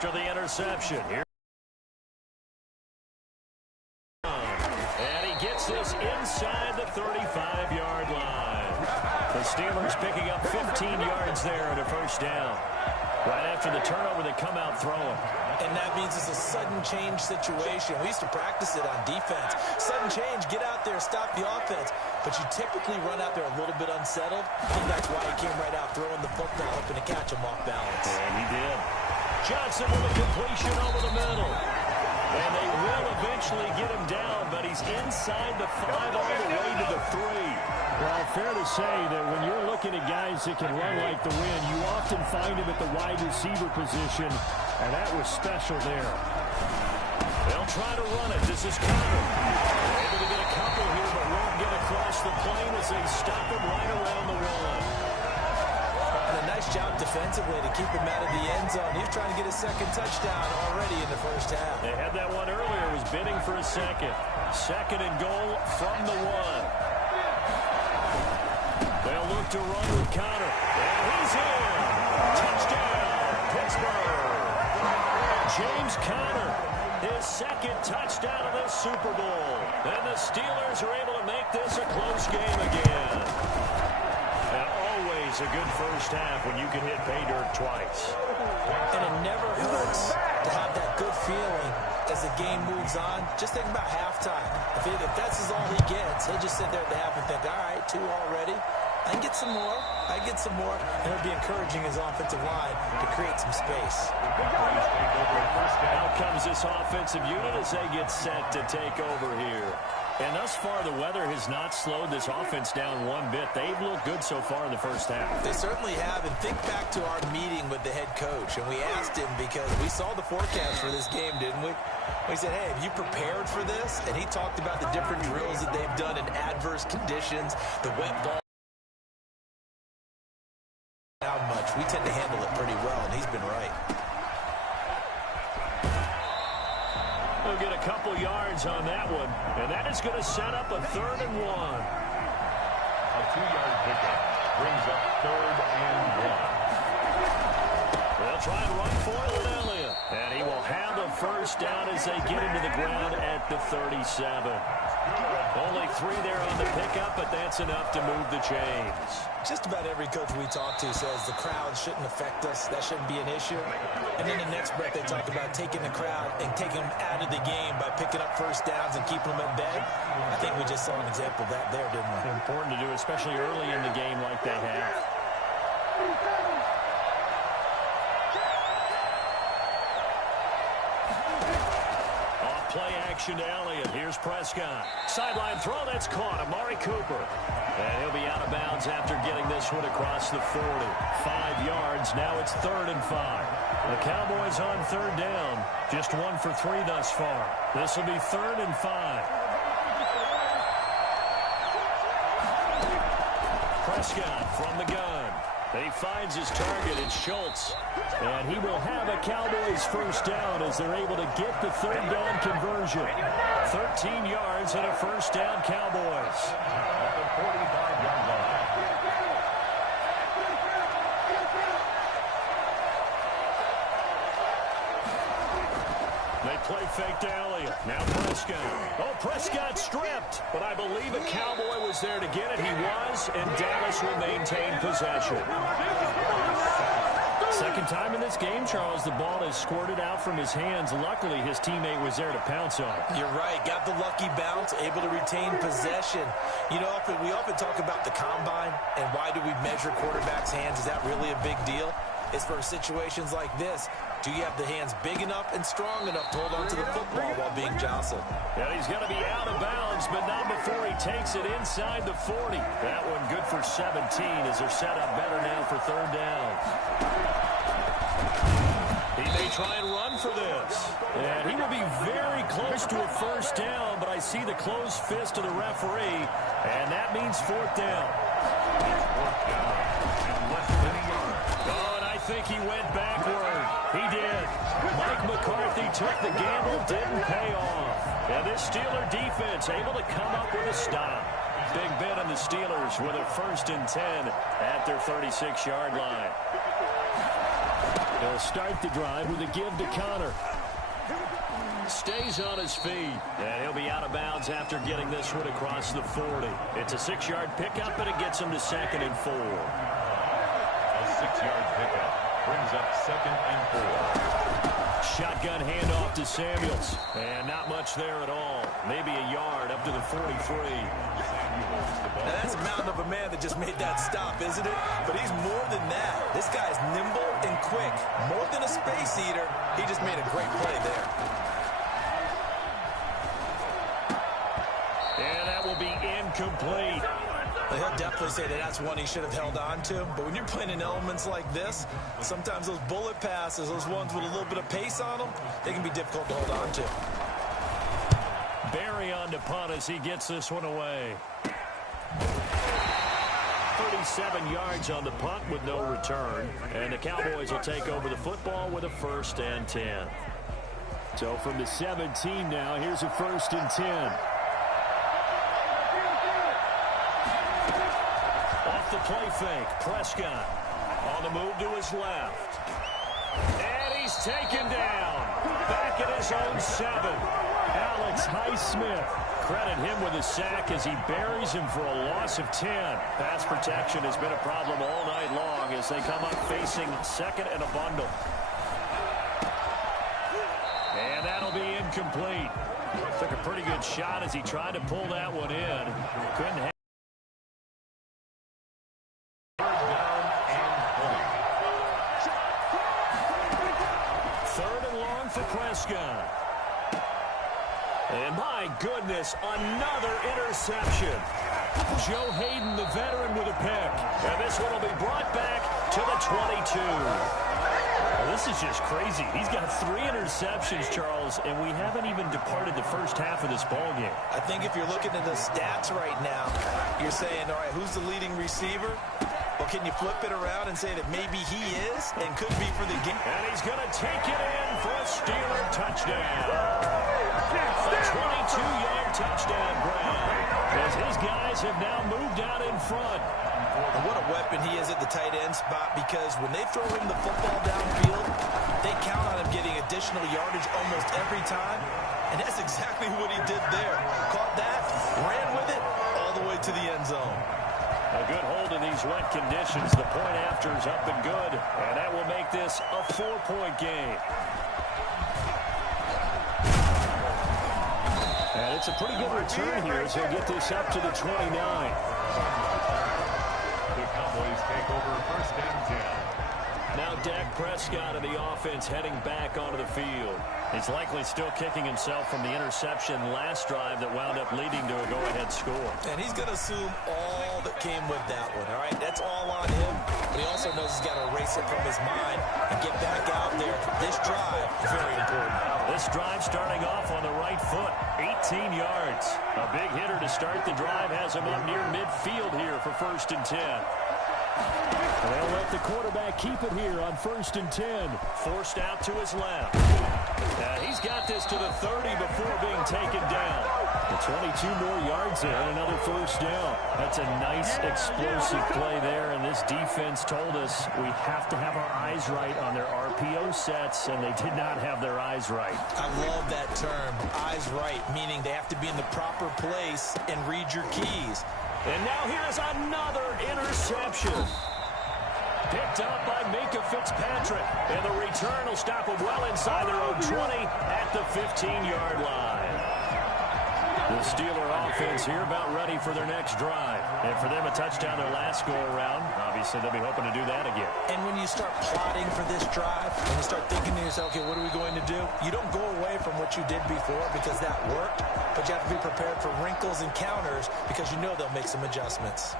after the interception. Here. And he gets this inside the 35-yard line. The Steelers picking up 15 yards there at a first down. Right after the turnover, they come out throwing. And that means it's a sudden change situation. We used to practice it on defense. Sudden change, get out there, stop the offense. But you typically run out there a little bit unsettled. I think that's why he came right out throwing the football, hoping to catch him off balance. And he did. Johnson with a completion over the middle. And they will eventually get him down, but he's inside the 5 all the way to the 3. Well, fair to say that when you're looking at guys that can run like the wind, you often find him at the wide receiver position, and that was special there. They'll try to run it. This is Connor. Able to get a couple here, but won't get across the plane as they stop him right around the 1. And a nice job defensively to keep him out of the end zone. He was trying to get a second touchdown already in the first half. They had that one earlier. Was bidding for a second. Second and goal from the 1. They'll look to run with Connor. And he's in. Touchdown, Pittsburgh. James Conner, his second touchdown of this Super Bowl. And the Steelers are able to make this a close game again. And always a good first half when you can hit pay dirt twice. And it never hurts to have that good feeling as the game moves on. Just think about halftime. If that's all he gets, he'll just sit there at the half and think, all right, 2 already. I can get some more. I can get some more. And it'll be encouraging his offensive line to create some space. Out comes this offensive unit as they get set to take over here. And thus far, the weather has not slowed this offense down one bit. They've looked good so far in the first half. They certainly have. And think back to our meeting with the head coach. And we asked him because we saw the forecast for this game, didn't we? We said, hey, have you prepared for this? And he talked about the different drills that they've done in adverse conditions, the wet ball. How much. We tend to handle it pretty well, and he's been right. We'll get a couple yards on that one, and that is going to set up a 3rd and 1. A 2-yard pickup brings up 3rd and 1. They'll try and run for it with Elliott, and he will have a first down as they get into the ground at the 37. Only 3 there on the pickup, but that's enough to move the chains. Just about every coach we talk to says the crowd shouldn't affect us. That shouldn't be an issue. And then the next breath they talk about taking the crowd and taking them out of the game by picking up first downs and keeping them at bay. I think we just saw an example of that there, didn't we? Important to do, especially early in the game like they have. Play action to Elliott. Here's Prescott. Sideline throw. That's caught. Amari Cooper. And he'll be out of bounds after getting this one across the 40. 5 yards. Now it's 3rd and 5. The Cowboys on 3rd down. Just 1 for 3 thus far. This will be 3rd and 5. Prescott from the gun. He finds his target. It's Schultz. And he will have a Cowboys first down as they're able to get the 3rd down conversion. 13 yards and a first down, Cowboys. At the 45-yard line. They play fake to Elliott. Now Prescott. Oh, Prescott stripped. But I believe a Cowboy was there to get it. He was, and Dallas will maintain possession. Second time in this game, Charles, the ball has squirted out from his hands. Luckily, his teammate was there to pounce on it. You're right. Got the lucky bounce, able to retain possession. You know, we often talk about the combine and why do we measure quarterbacks' hands. Is that really a big deal? It's for situations like this. Do you have the hands big enough and strong enough to hold on to the football while being jostled? And he's going to be out of bounds, but not before he takes it inside the 40. That one good for 17 as they're set up better now for 3rd down. He may try and run for this. And he will be very close to a first down, but I see the closed fist of the referee, and that means 4th down. Oh, and I think he went backward. He did. Mike McCarthy took the gamble, didn't pay off. And this Steeler defense able to come up with a stop. Big bet on the Steelers with a 1st and 10 at their 36-yard line. He'll start the drive with a give to Connor. Stays on his feet, and he'll be out of bounds after getting this one across the 40. It's a 6-yard pickup, and it gets him to 2nd and 4. A 6-yard pickup brings up 2nd and 4. Shotgun handoff to Samuels, and not much there at all. Maybe a yard up to the 43. Now that's a mountain of a man that just made that stop, isn't it? But he's more than that. This guy's nimble and quick. More than a space eater, he just made a great play there. And that will be incomplete. He'll definitely say that that's one he should have held on to. But when you're playing in elements like this, sometimes those bullet passes, those ones with a little bit of pace on them, they can be difficult to hold on to. Barry on to punt as he gets this one away. 37 yards on the punt with no return. And the Cowboys will take over the football with a 1st and 10. So from the 17 now, here's a 1st and 10. Off the play fake, Prescott on the move to his left. And he's taken down. Back at his own 7. Alex Highsmith. Credit him with a sack as he buries him for a loss of 10. Pass protection has been a problem all night long as they come up facing 2nd and a bundle. And that'll be incomplete. Took a pretty good shot as he tried to pull that one in. Couldn't have. Third and long for Prescott. And my goodness, another interception. Joe Hayden, the veteran, with a pick. And this one will be brought back to the 22. Well, this is just crazy. He's got 3 interceptions, Charles, and we haven't even departed the first half of this ballgame. I think if you're looking at the stats right now, you're saying, all right, who's the leading receiver? Well, can you flip it around and say that maybe he is and could be for the game? And he's going to take it in for a Steeler touchdown. A 22-yard touchdown grab as his guys have now moved out in front. And what a weapon he is at the tight end spot, because when they throw him the football downfield, they count on him getting additional yardage almost every time. And that's exactly what he did there. Caught that, ran with it, all the way to the end zone. A good hold in these wet conditions. The point after is up and good, and that will make this a 4-point game. And it's a pretty good return here as he'll get this up to the 29. The Cowboys take over 1st and 10. Now Dak Prescott of the offense heading back onto the field. He's likely still kicking himself from the interception last drive that wound up leading to a go-ahead score. And he's going to assume all that came with that one, all right? That's all on him. But he also knows he's got to erase it from his mind and get back out there. This drive, very important. This drive starting off on the right foot, 18 yards. A big hitter to start the drive has him up near midfield here for 1st and 10. They'll let the quarterback keep it here on 1st and 10. Forced out to his left. He's got this to the 30 before being taken down. The 22 more yards there and another 1st down. That's a nice explosive play there, and this defense told us we have to have our eyes right on their RPO sets, and they did not have their eyes right. I love that term, eyes right, meaning they have to be in the proper place and read your keys. And now here's another interception. Picked up by Minka Fitzpatrick. And the return will stop them well inside their own 20 at the 15-yard line. The Steeler offense here about ready for their next drive. And for them, a touchdown their last go-around. Obviously, they'll be hoping to do that again. And when you start plotting for this drive, when you start thinking to yourself, okay, what are we going to do? You don't go away from what you did before because that worked, but you have to be prepared for wrinkles and counters because you know they'll make some adjustments.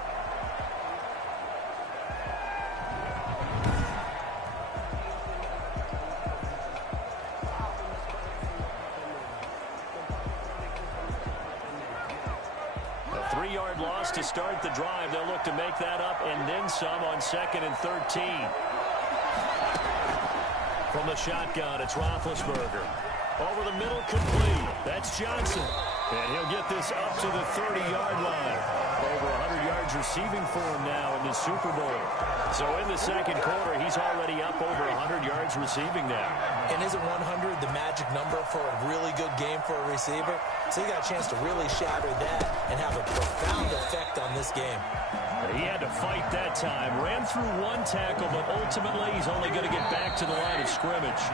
Loss to start the drive. They'll look to make that up and then some on 2nd and 13. From the shotgun, it's Roethlisberger. Over the middle, complete. That's Johnson. And he'll get this up to the 30-yard line. Over 100 yards receiving for him now in the Super Bowl. So in the second quarter, he's already up over 100 yards receiving now. And isn't 100 the magic number for a really good game for a receiver? So he got a chance to really shatter that and have a profound effect on this game. He had to fight that time. Ran through one tackle, but ultimately he's only going to get back to the line of scrimmage.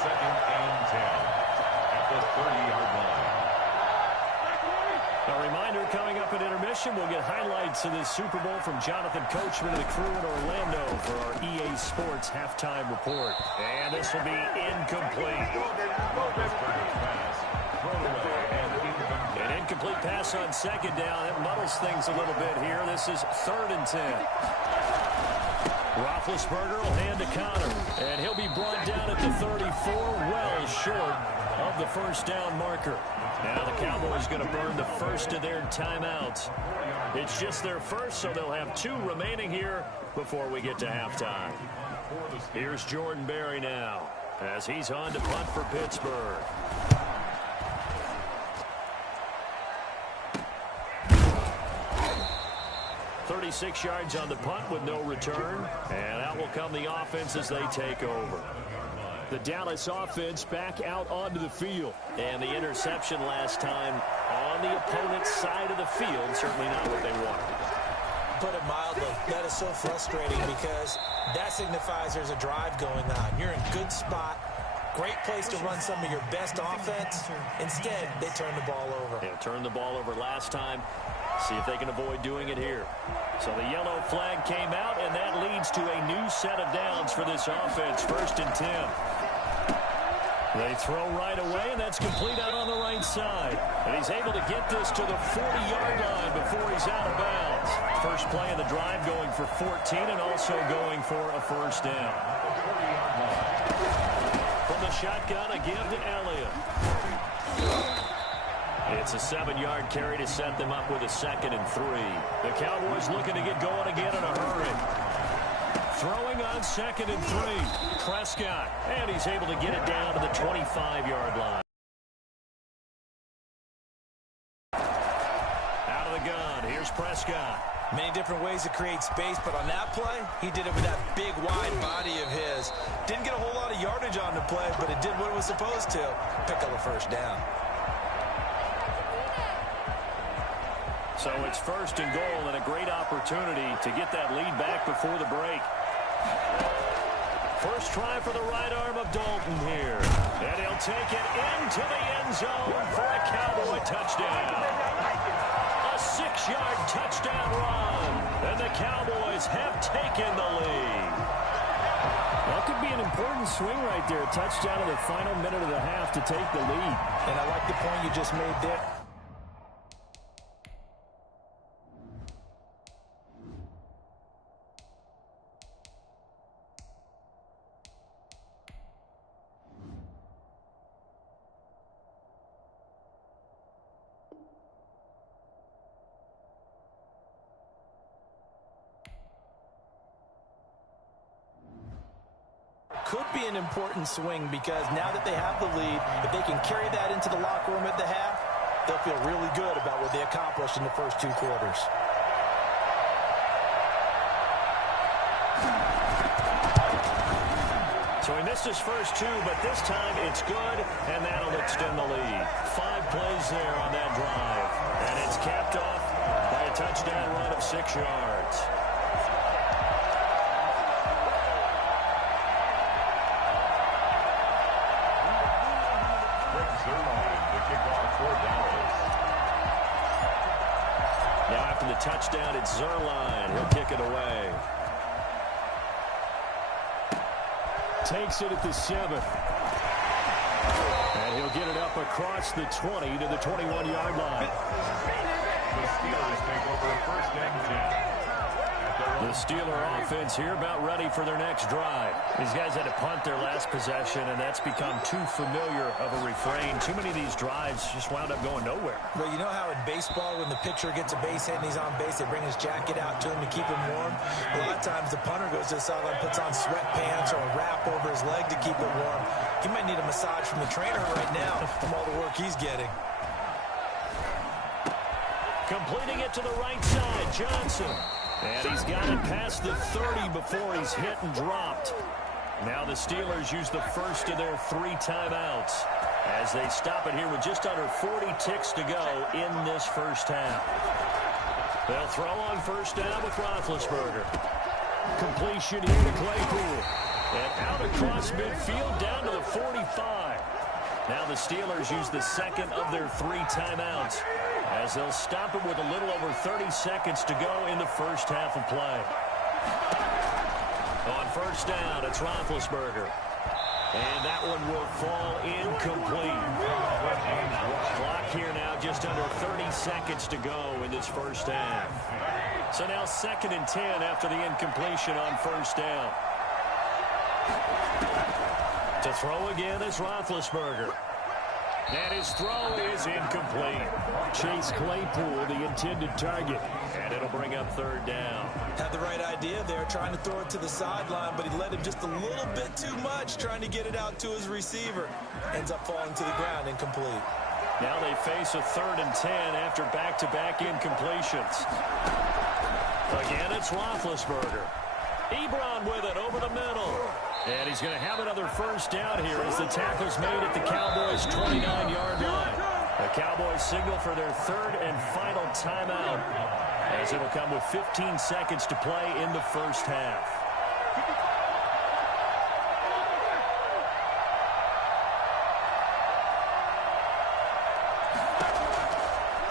Second and 10 at the 30-yard line. A reminder, coming up at intermission, we'll get highlights of this Super Bowl from Jonathan Coachman and the crew in Orlando for our EA Sports halftime report. And this will be incomplete. An incomplete pass on second down. It muddles things a little bit here. This is 3rd and 10. Roethlisberger will hand to Connor, and he'll be brought down at the 34, well short of the first down marker. Now the Cowboys going to burn the first of their timeouts. It's just their first, so they'll have 2 remaining here before we get to halftime. Here's Jordan Berry now as he's on to punt for Pittsburgh. 36 yards on the punt with no return. And out will come the offense as they take over. The Dallas offense back out onto the field. And the interception last time on the opponent's side of the field. Certainly not what they wanted. Put it mildly, that is so frustrating because that signifies there's a drive going on. You're in good spot. Great place to run some of your best offense. Instead, they turn the ball over. Yeah, turned the ball over last time. See if they can avoid doing it here. So the yellow flag came out, and that leads to a new set of downs for this offense. 1st and 10. They throw right away, and that's complete out on the right side. And he's able to get this to the 40-yard line before he's out of bounds. First play of the drive going for 14 and also going for a first down. From the shotgun, a give to Elliott. It's a 7-yard carry to set them up with a 2nd and 3. The Cowboys looking to get going again in a hurry. Throwing on 2nd and 3. Prescott, and he's able to get it down to the 25-yard line. Out of the gun, here's Prescott. Many different ways to create space, but on that play, he did it with that big, wide body of his. Didn't get a whole lot of yardage on the play, but it did what it was supposed to. Pick up a first down. So it's 1st and goal and a great opportunity to get that lead back before the break. First try for the right arm of Dalton here. And he'll take it into the end zone for a Cowboy touchdown. A 6-yard touchdown run. And the Cowboys have taken the lead. That could be an important swing right there. A touchdown in the final minute of the half to take the lead. And I like the point you just made there. Could be an important swing because now that they have the lead, if they can carry that into the locker room at the half, they'll feel really good about what they accomplished in the first 2 quarters. So he missed his first 2, but this time it's good, and that'll extend the lead. 5 plays there on that drive, and it's capped off by a touchdown run of 6 yards. Now after the touchdown, it's Zerline. He'll kick it away. Takes it at the 7th. And he'll get it up across the 20 to the 21-yard line. The Steelers take over 1st and 10. The Steeler offense here about ready for their next drive. These guys had to punt their last possession, and that's become too familiar of a refrain. Too many of these drives just wound up going nowhere. Well, you know how in baseball, when the pitcher gets a base hit and he's on base, they bring his jacket out to him to keep him warm? A lot of times the punter goes to the sideline, puts on sweatpants or a wrap over his leg to keep it warm. He might need a massage from the trainer right now from all the work he's getting. Completing it to the right side, Johnson. And he's got it past the 30 before he's hit and dropped. Now the Steelers use the first of their 3 timeouts as they stop it here with just under 40 ticks to go in this first half. They'll throw on first down with Roethlisberger. Completion here to Claypool. And out across midfield down to the 45. Now the Steelers use the second of their 3 timeouts as they'll stop it with a little over 30 seconds to go in the first half of play. On first down, it's Roethlisberger. And that one will fall incomplete. Clock here now, just under 30 seconds to go in this first half. So now 2nd and 10 after the incompletion on first down. To throw again is Roethlisberger. And his throw is incomplete. Chase Claypool, the intended target. And it'll bring up 3rd down. Had the right idea there, trying to throw it to the sideline, but he led him just a little bit too much, trying to get it out to his receiver. Ends up falling to the ground, incomplete. Now they face a 3rd and 10 after back-to-back incompletions. Again, it's Roethlisberger. Ebron with it over the middle. And he's going to have another first down here as the tackle's made at the Cowboys' 29-yard line. The Cowboys signal for their 3rd and final timeout as it'll come with 15 seconds to play in the first half.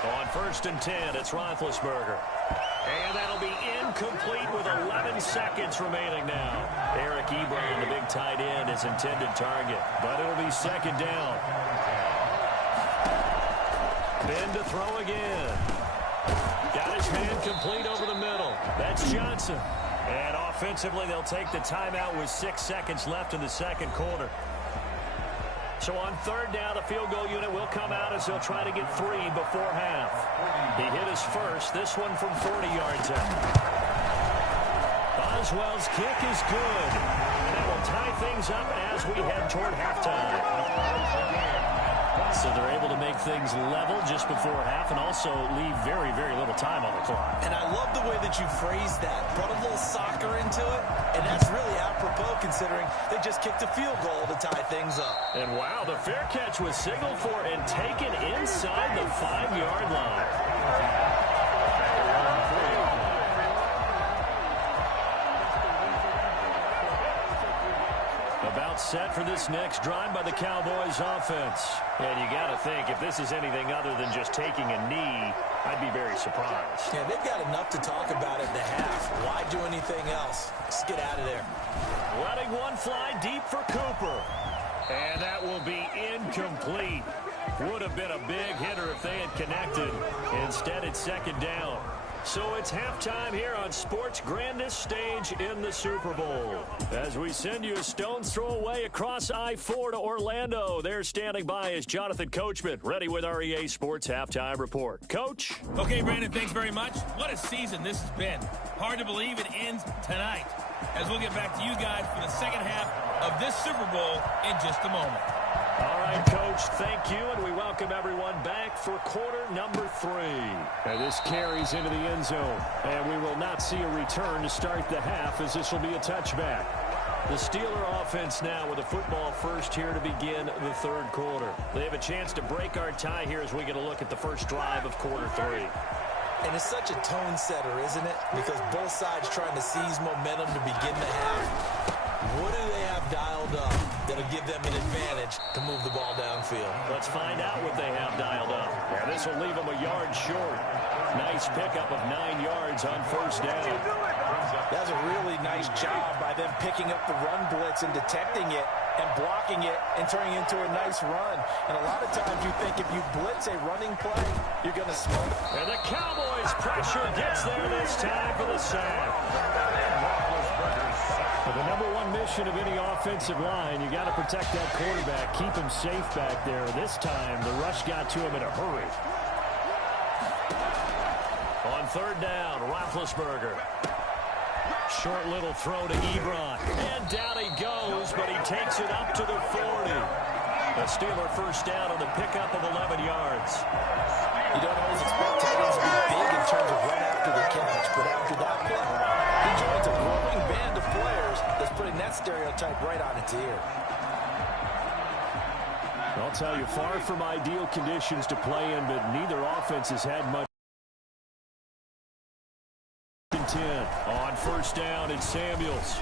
On 1st and 10, it's Roethlisberger. And that'll be incomplete with 11 seconds remaining now. Eric Ebron, the big tight end, is intended target. But it'll be 2nd down. Ben to throw again. Got his man complete over the middle. That's Johnson. And offensively, they'll take the timeout with 6 seconds left in the 2nd quarter. So on 3rd down, the field goal unit will come out as they'll try to get 3 before half. He hit his first, this one from 40 yards out. Boswell's kick is good. And that will tie things up as we head toward halftime. So they're able to make things level just before half and also leave very, very little time on the clock. And I love the way that you phrased that. Brought a little soccer into it, and that's really apropos considering they just kicked a field goal to tie things up. And wow, the fair catch was signaled for and taken inside the 5-yard line. About set for this next drive by the Cowboys offense. And you got to think, if this is anything other than just taking a knee, I'd be very surprised. Yeah, they've got enough to talk about at the half. Why do anything else? Let's get out of there. Letting one fly deep for Cooper. And that will be incomplete. Would have been a big hitter if they had connected. Instead, it's 2nd down. So it's halftime here on sports' grandest stage in the Super Bowl. As we send you a stone's throw away across I-4 to Orlando. There standing by is Jonathan Coachman, ready with our EA Sports Halftime Report. Coach? Okay, Brandon, thanks very much. What a season this has been. Hard to believe it ends tonight. As we'll get back to you guys for the 2nd half of this Super Bowl in just a moment. All right, Coach, thank you, and we welcome everyone back for quarter number 3. And this carries into the end zone, and we will not see a return to start the half as this will be a touchback. The Steeler offense now with a football first here to begin the 3rd quarter. They have a chance to break our tie here as we get a look at the first drive of quarter 3. And it's such a tone setter, isn't it? Because both sides trying to seize momentum to begin the half. What do they have dialed up that'll give them an advantage to move the ball downfield? Let's find out what they have dialed up. Yeah, this will leave them a yard short. Nice pickup of 9 yards on first down. That's a really nice job by them picking up the run blitz and detecting it and blocking it and turning it into a nice run. And a lot of times you think if you blitz a running play, you're going to smoke. And the Cowboys pressure gets there this time for the sack. The number one mission of any offensive line, you got to protect that quarterback, keep him safe back there. This time, the rush got to him in a hurry. On 3rd down, Roethlisberger. Short little throw to Ebron. And down he goes, but he takes it up to the 40. A Steeler first down on the pickup of 11 yards. You don't always expect tight ends to be big right on its ear. I'll tell you, far from ideal conditions to play in, but neither offense has had much. 10 on first down, it's Samuels.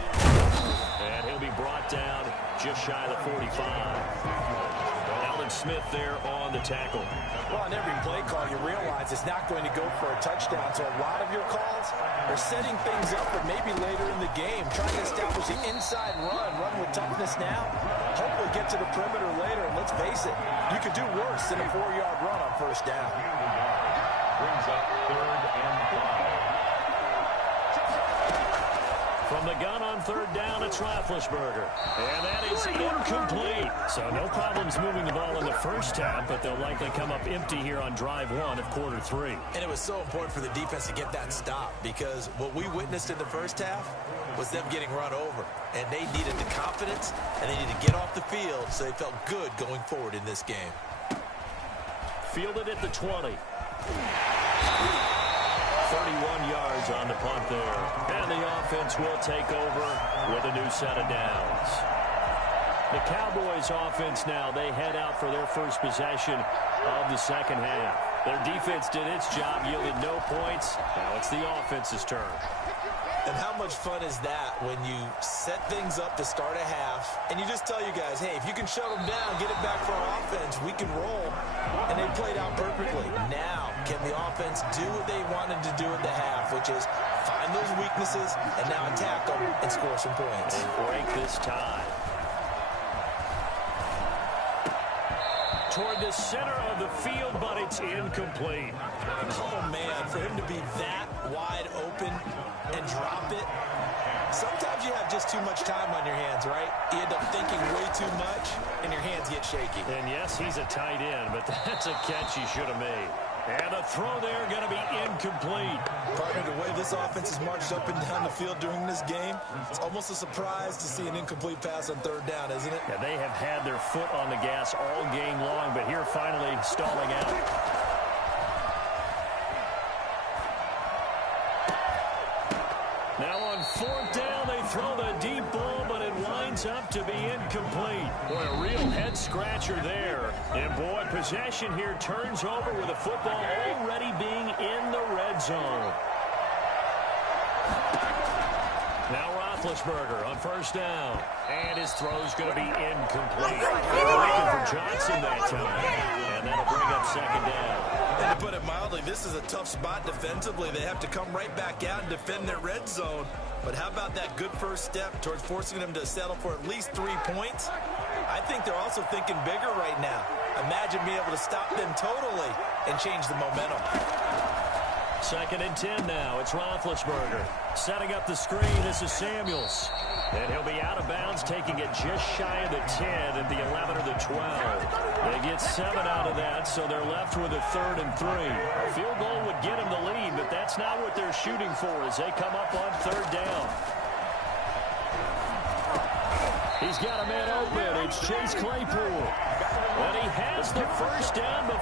And he'll be brought down just shy of the 45. Allen Smith there on the tackle. Well, on every play call, you realize it's not going to go for a touchdown. So a lot of your calls are setting things up for maybe later in the game, trying to establish the inside run with toughness now. Hopefully get to the perimeter later, and let's face it, you could do worse than a 4-yard run on first down. Brings up 3rd and 5. From the gun on third down, it's Roethlisberger. And that is incomplete. So no problems moving the ball in the first half, but they'll likely come up empty here on drive 1 of quarter 3. And it was so important for the defense to get that stop, because what we witnessed in the first half was them getting run over. And they needed the confidence, and they needed to get off the field so they felt good going forward in this game. Fielded at the 20. 31 yards on the punt there. And the offense will take over with a new set of downs. The Cowboys offense now, they head out for their first possession of the second half. Their defense did its job, yielded no points. Now it's the offense's turn. And how much fun is that when you set things up to start a half and you just tell you guys, hey, if you can shut them down, get it back for our offense, we can roll. And they played out perfectly. Now, can the offense do what they wanted to do at the half, which is find those weaknesses and now attack them and score some points. And break this tie. Toward the center of the field, but it's incomplete. Oh, man, for him to be that wide open and drop it. Sometimes you have just too much time on your hands, right? You end up thinking way too much, and your hands get shaky. And yes, he's a tight end, but that's a catch he should have made. And the throw there going to be incomplete. Partner, the way this offense has marched up and down the field during this game, it's almost a surprise to see an incomplete pass on third down, isn't it? Yeah, they have had their foot on the gas all game long, but here finally stalling out. Now on fourth down, they throw the deep ball, but it winds up to be incomplete. Boy, a real head-scratcher there. And, boy, possession here turns over with the football already being in the red zone. Now Roethlisberger on first down. And his throw's going to be incomplete. Looking for Johnson that time. And that'll bring up second down. And to put it mildly, this is a tough spot defensively. They have to come right back out and defend their red zone. But how about that good first step towards forcing them to settle for at least 3 points? I think they're also thinking bigger right now. Imagine being able to stop them totally and change the momentum. Second and 10 now. It's Roethlisberger. Setting up the screen. This is Samuels. And he'll be out of bounds, taking it just shy of the 10 at the 11 or the 12. They get 7 out of that, so they're left with a 3rd and 3. A field goal would get them the lead, but that's not what they're shooting for as they come up on third down. He's got a man open. It's Chase Claypool. And he has the first down before